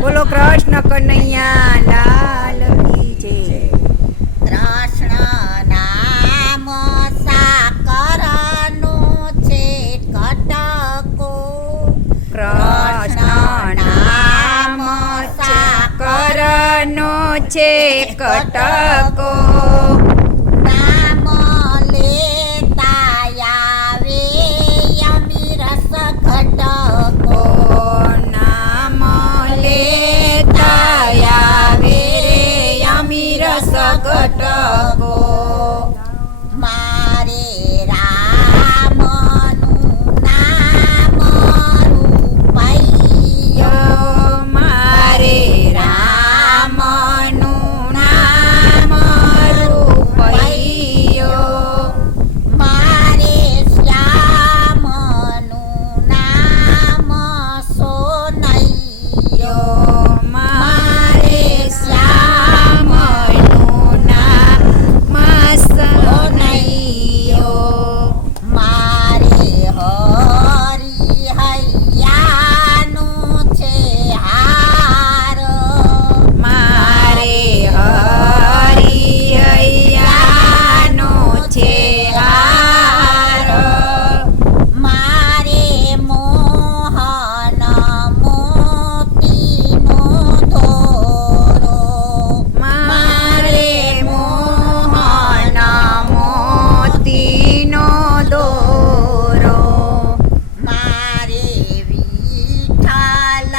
બોલો કૃષ્ણ કનૈયા લાલ કી જય. કૃષ્ણ નામ સાકરનું છે કટકો. કૃષ્ણ નામ સાકરનો છે કટકો. નામ લેતા આવે યમી રસ ઘટકો. નામ લેતા આવે રે યમી રસ ઘટકો. મારે રામનું નામ રૂપૈયો. મારે રામનું નામ રૂપૈયો. મારે શ્યામનું નામ સોનૈયો. મારે શ્યામનું નામ સોનૈયો. મારે હરિહૈયાનું છે હાર. મારે હરિહૈયાનો છે હાર. મારે મોહન મોતીનો દોરો. મારે મોહન મોતીનો દોરો. મારે વિઠ્ઠલ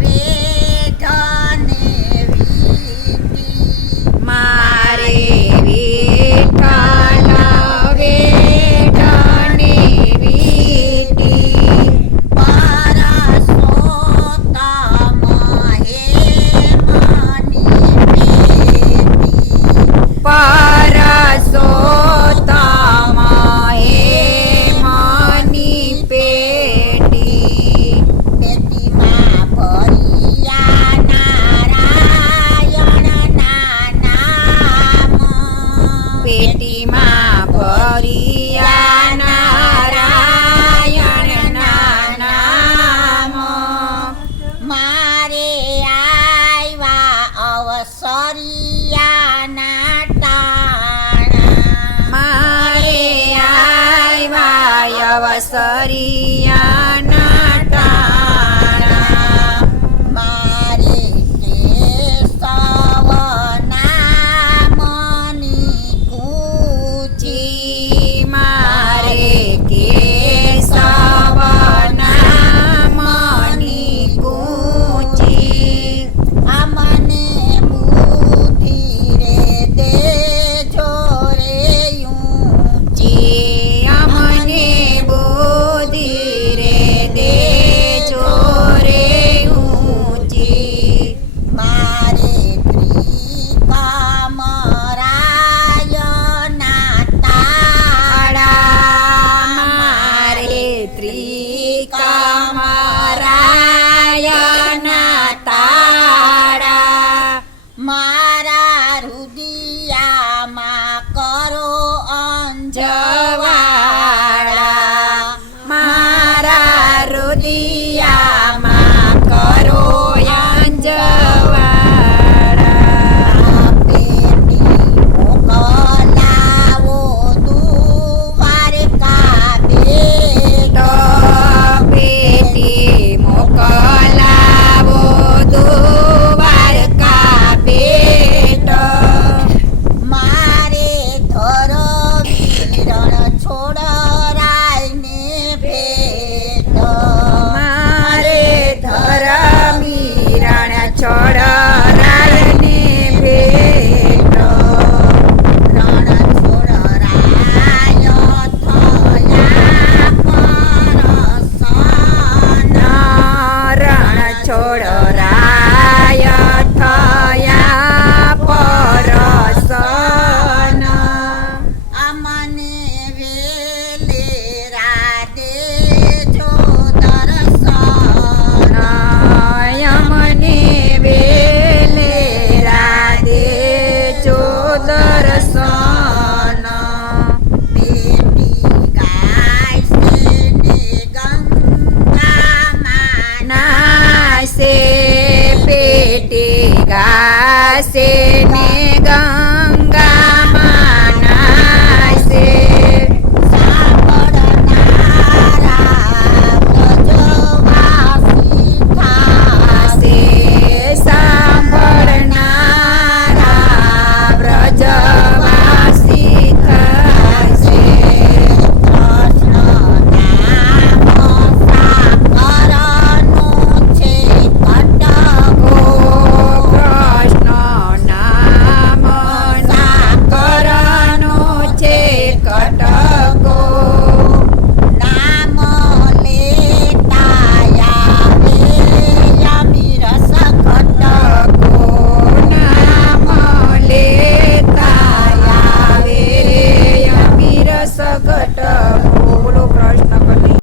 વેઠને વીટી. મારે વિઠ્ઠલ વેઠને વીટી. પરસોત્તમ હે મની પેટી. પરસોત્તમ હે મની પેટી. પેટીમાં ભર્યા નારાયણના નામ. પેટીમાં ભર્યા નારાયણના નામ. મારે આવ્યા અવસરિયાના ટાણા. મારે આવ્યા અવસરિયાના ટાણા. મારે કેશવ નામની કૂચી. મારે કેશવ નામની કૂચી. અમને બુદ્ધિ રે દેજો રે ઊંચી. અમને બોધી પેટી ઘાસે ને ગા